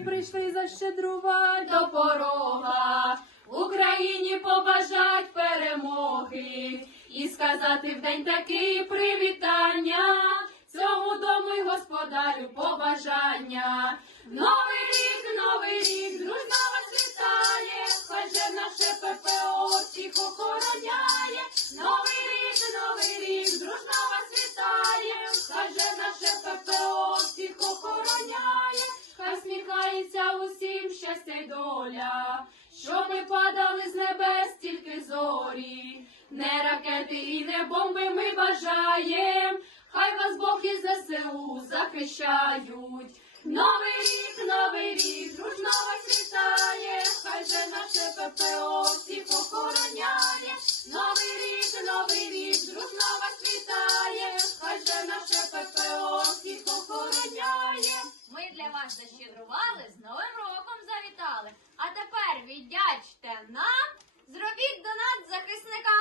прийшли защедрувати до порога. Україні побажать перемоги і сказати в день такий привітання. Цьому дому й господарю побажання. Новий рік, новий рік, дружна вас вітає, хай же наше ППО всіх охороняє. Новий сміхається усім щастя й доля, що ми падали з небес тільки зорі, не ракети і не бомби ми бажаєм, хай вас Бог і ЗСУ захищають. Новий рік, новий рік, дружно вас вітає, хай же наше ППО всіх охороняє. Новий рік, новий рік, дружно вас вітає, хай же наше ППО всіх охороняє. Ми для вас защедрували, тепер нам, зробіть донат захисника.